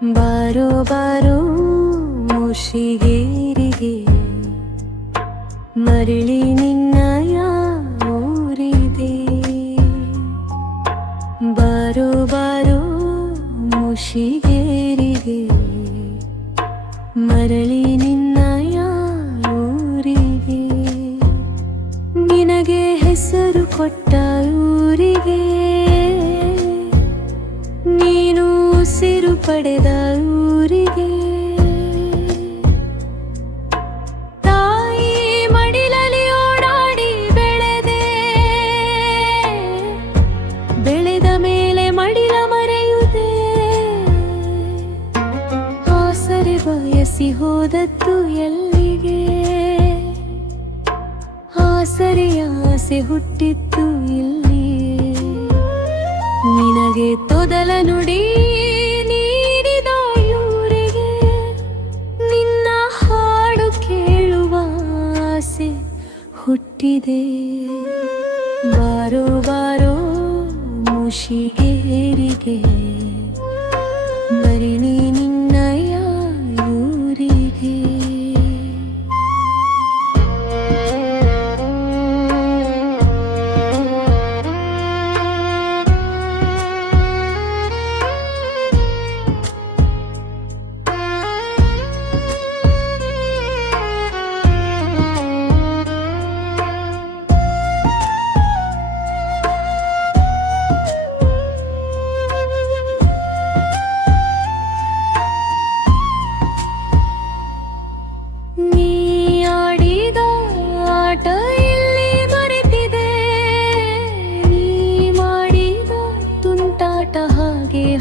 ಬಾರೋ ಬಾರೋ ಮುಷಿಗೇರಿಗೆ ಮರಳಿ ನಿನ್ನಯ ಊರಿದೆ. ಬಾರೋ ಬಾರೋ ಮುಷಿಗೇರಿಗೆ ಮರಳಿ ನಿನ್ನಯ ಊರಿಗೆ. ನಿನಗೆ ಹೆಸರು ಕೊಟ್ಟ ಊರಿಗೆ, ನೀನು ಉಸಿರು ಪಡೆದ ಊರಿಗೆ. ತಾಯಿ ಮಡಿಲಲ್ಲಿ ಓಡಾಡಿ ಬೆಳೆದ ಮೇಲೆ ಮಡಿಲ ಮರೆಯುವುದೇ. ಆಸರೆ ಬಯಸಿ ಹೋದದ್ದು ಎಲ್ಲಿಗೆ, ಆಸರೆಯ ಆಸೆ ಹುಟ್ಟಿತ್ತು ಇಲ್ಲಿ. ನಿನಗೆ ತೊದಲ ನುಡಿ ನೀಡಿದ ಊರಿಗೆ, ನಿನ್ನ ಹಾಡು ಕೇಳುವ ಆಸೆ ಹುಟ್ಟಿದೆ. ಬಾರೋ ಬಾರೋ ಮುಷಿಗೇರಿಗೆ ಮರಳಿ ನಿನ್ನಯ ಊರಿಗೆ.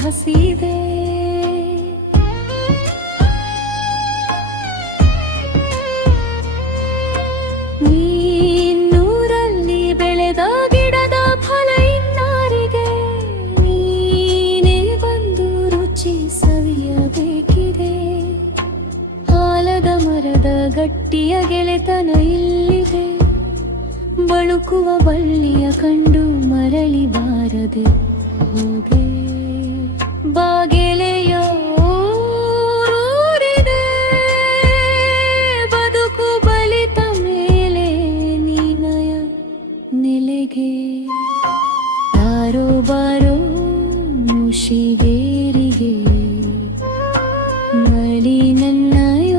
ಹಸಿದೆ ನೀನೂರಲ್ಲಿ ಬೆಳೆದ ಗಿಡದ ಫಲ ಇನ್ನಾರಿಗೆ. ನೀನೇ ಬಂದು ರುಚಿ ಸವಿಯಬೇಕಿದೆ. ಆಲದ ಮರದ ಗಟ್ಟಿಯ ಗೆಳೆತನ ಇಲ್ಲಿದೆ. ಬಳುಕುವ ಬಳ್ಳಿಯ ಕಂಡು ಮರಳಿ ಬಾರದೆ ಹೋದೆ. ಬಾಗೆಲೆಯ ಊರಿದೆ, ಬದುಕು ಬಲಿತ ಮೇಲೆ ನೀನಯ ನೆಲೆಗೆ. ಬಾರೋ ಬಾರೋ ಮುಷಿಗೇರಿಗೆ ಮರಳಿ ನನ್ನಯ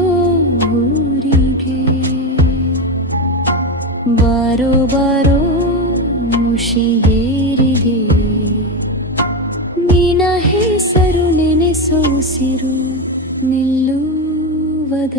ಊರಿಗೆ. ಬಾರೋ ಬಾರೋ ಮುಷಿಗೇರಿಗೆ ಹೆಸರು ನೆನೆಸೋಸಿರು ನಿಲ್ಲುವುದರೊಳಗೆ.